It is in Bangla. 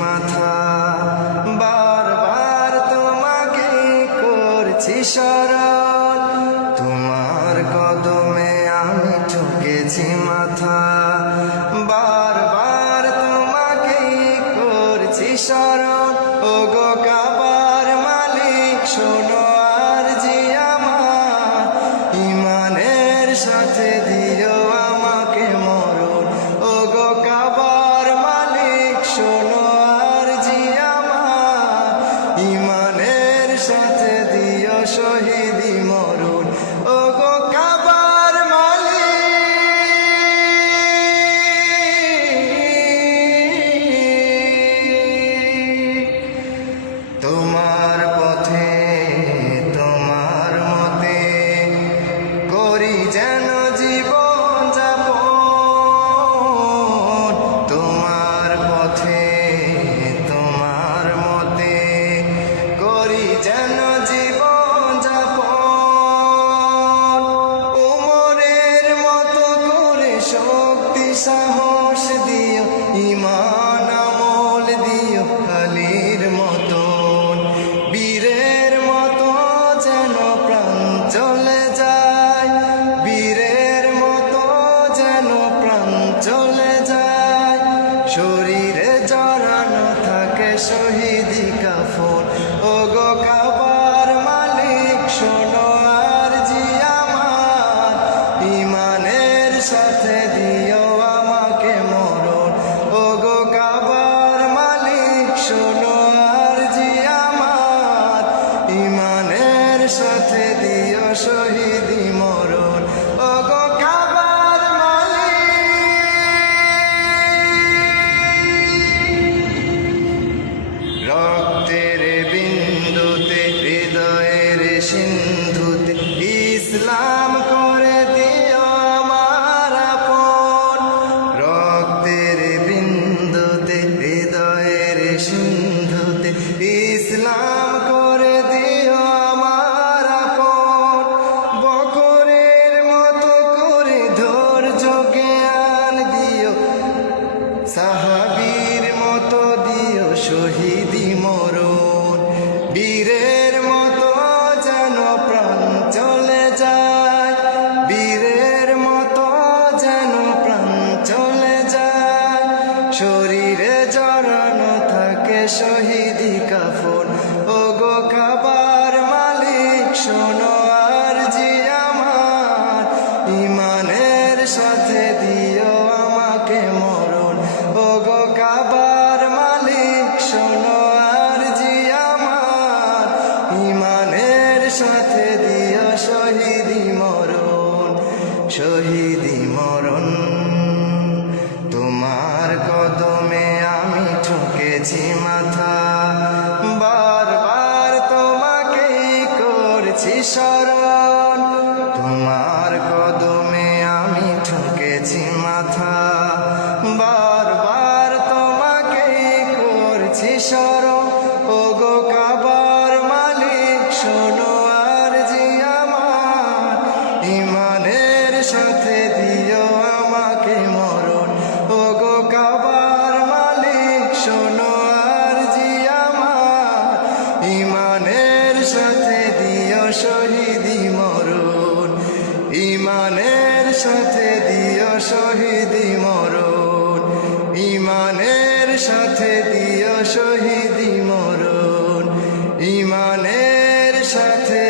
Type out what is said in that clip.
মাথা। বারবার তোমাকে করছি সরল তোমার কদমে আমি ঠকেছি মাথা। বারবার তোমাকে করছি সরল ও গো sahi শহীদি সেই মরণ। বীরের মতো যেন প্রাণ চলে যায়। বীরের মতো যেন প্রাণ চলে যায়। শরীরে জড়ানো থাকে শহীদ সাথে দিয়া শহীদি মরণ শহীদি মরণ। তোমার কদমে আমি ঠুকেছি মাথা, বারবার তোমাকে করছি স্মরণ। তোমার কদমে আমি ঠুকেছি মাথা, বারবার তোমাকে করছি স্মরণ। ও গো কাবা ইমানের সাথে দিও শহীদি মরণ। ইমানের সাথে দিও শহীদি মরণ। ইমানের সাথে দিও শহীদি মরণ। ইমানের সাথে